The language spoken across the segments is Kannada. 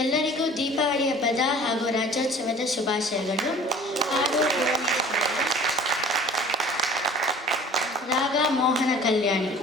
ಎಲ್ಲರಿಗೂ ದೀಪಾವಳಿ ಹಬ್ಬದ ಹಾಗೂ ರಾಜ್ಯೋತ್ಸವದ ಶುಭಾಶಯಗಳು. ಹಾಡು ರಾಗ ಮೋಹನ ಕಲ್ಯಾಣಿ.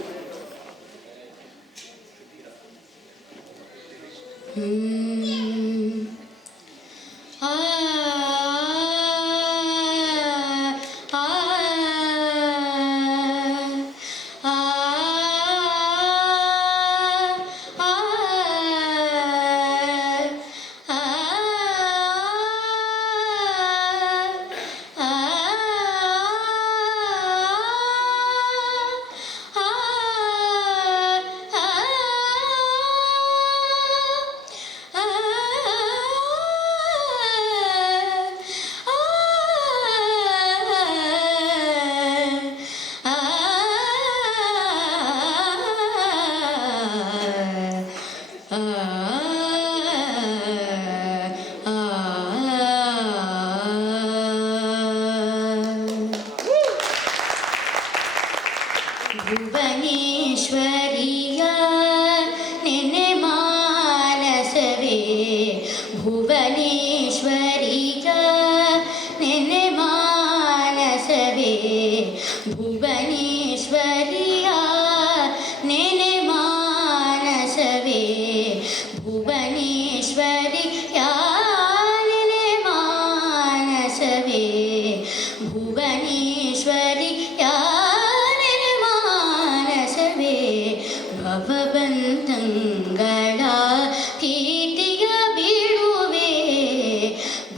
ಭುವನೇಶ್ವರಿಯ ನೆನೆ ಮಾನಸವೇ, ಭುವನೇಶ್ವರಿಯ ನೆನೆ ಮಾನಸವೇ, ಭುವನೇಶ್ವರಿಯ ನೆನೆ ಮಾನಸವೇ, ಭುವನೇಶ್ವರಿಯ ನೆನೆ ಮಾನಸವೇ, ಭುವನೇಶ್ವರಿಯ ಭವಬಂಧಗಳ ಭೀತಿಯ ಬೀಳುವೆ,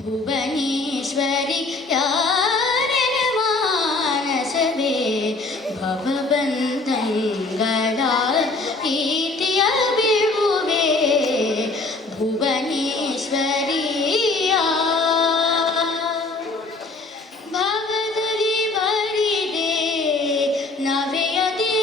ಭುವನೇಶ್ವರಿ ಯಾರೆನ ಮಾನಸವೇ, ಭವಬಂಧಗಳ ಭೀತಿಯ ಬೀಳುವೆ, ಭುವನೇಶ್ವರಿ ಭಾಗದಲ್ಲಿ ಬರಿದೆ ನವೆಯದೆ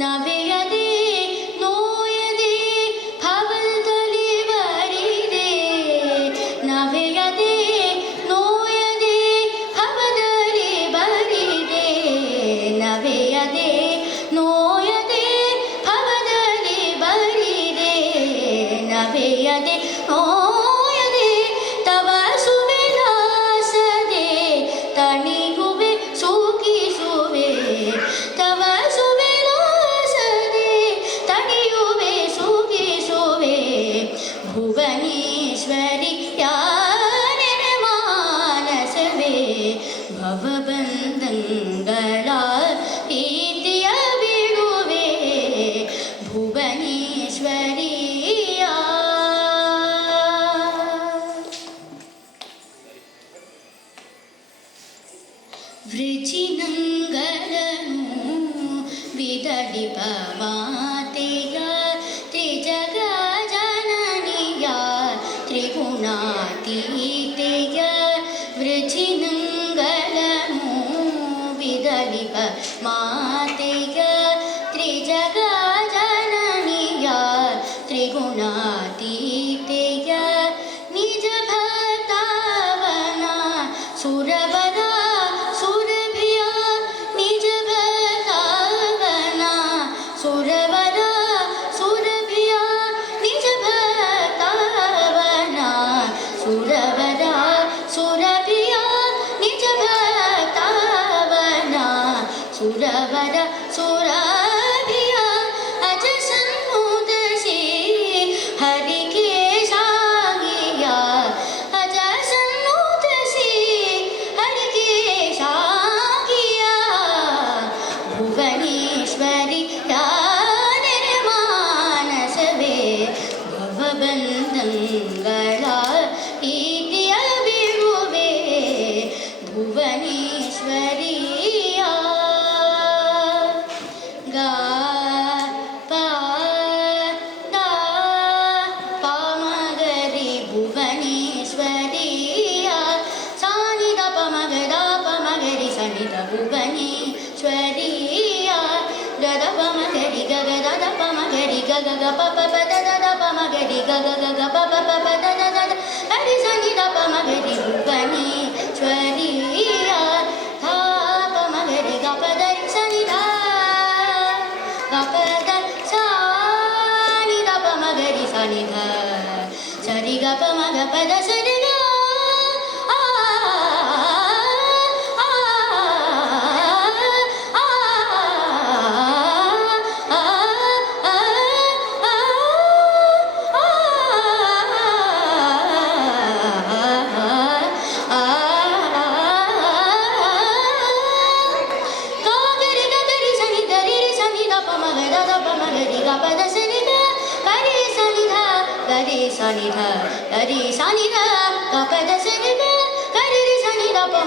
ನವೆಯದೆ ನೋಯದೆ ಭವದಲ್ಲಿ ಬರಿದೆ, ನವೆಯದೆ ನೋಯದೆ ಭವದಲ್ಲಿ ಬರಿದೆ, ನವೆಯದೆ ನೋಯದೆ ಭವದಲ್ಲಿ ಬರಿದೆ, ನವೆಯದೆ ನೋಯದೆ ತವ ಸುವಿಲಾಸದೆ ತಣಿಗುವೆ ಸೂಗಿಸುವೆ, ತವ ಭುವನೇಶ್ವರಿ ಯಾರೆನ ಮಾನಸವೇ, ಭವಬಂಧಗಳ ಭೀತಿಯ ಬಿಡುವೆ, ಭುವನೇಶ್ವರಿಯ ವೃಜಿನಂಗರನು ವಿದಡಿಪ ಮಾತೆಯ ತ್ರಿಜಗ ತ್ರಿಗುಣಾತೀತೆಯ, ವೃಜಿನಂಗಲನು ವಿದಲಿಪ ಮಾತೆಯ ತ್ರಿಜಗ ಜನನಿಯ, ತ್ರಿಗುಣಾತೀತೆಯ ನಿಜ ಭಕ್ತವನ ಸುರವರ ಸುರಭಿಯ, ನಿಜ ಭಕ್ತವನ ಸುರವರ ಸುರಭಿಯ, ನಿಜ ಸುರವರ ಸುರಭಿಯ, ನಿಜ ಭಕ್ತವನ ಸುರವರ ಸುರಭಿಯ, ಅಜ ಸನ್ಮುದಸಿ ಹರಿಕೇಶಾಗಿಯ, ಅಜ ಸನ್ಮುದಸಿ ಹರಿಕೇಶಾಗಿಯ, ಭುವನೇಶ್ವರಿ ಯಾರೆನ ಮಾನಸವೇ, ಭವಬಂಧಗಳ ಭೀತಿಯ ಬಿಡುವೆ, ಭುವನೇಶ್ವರಿಯ ಗಾ ಪಾ ದಾ ಪಾಮಗರಿ, ಭುವನೇಶ್ವರಿಯ ಸಾನಿದ ಪಮಗದ ಪಮಗರಿ ಸನಿದ, ಭುವನೇಶ್ವರಿಯ ಗದ ಪಮಗರಿ ಗಗದ ಪಮಗರಿ ಗಗ ಪಪ ಪದ ಪಮಗರಿ ಗಗ ಗಗ ಪಪ ಪದ ಹರಿ ಸನಿ the ಪಮಗರಿ ಭುವನೇಶ್ವರಿಯ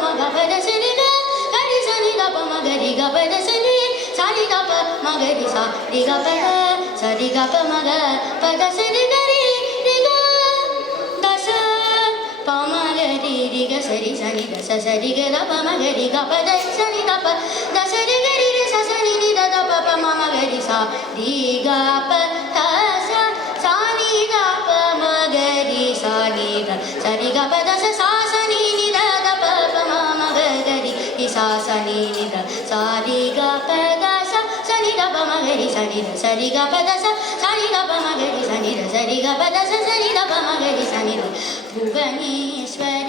ma ga pa da sa ni ga ga ri sa ni da pa ma ga ri ga pa da sa ni sa ni da pa ma ga ri sa ri ga pa da sa ri ga pa ma ga pa da sa ni ga ri ga da sa pa ma ga ri ga sa ri sa ni da sa ri ga da pa ma ga ri ga pa da sa ni da pa da sa ri ga ri sa sa ni ni da da pa pa ma ma ga ri sa ri ga pa da sa sa ni da pa ma ga ri sa ni da sa ri ga pa da sa sa ni ni da da pa pa ma ma ga ri sa sa ni ni da sa ri ga pa da sa sa ni da pa ma ga ri sa ni da sa ri ga pa da sa sa ni da pa ma ga ri sa ni da sa ri ga pa da sa sa ni da pa ma ga ri sa ni da Bhuvaneswari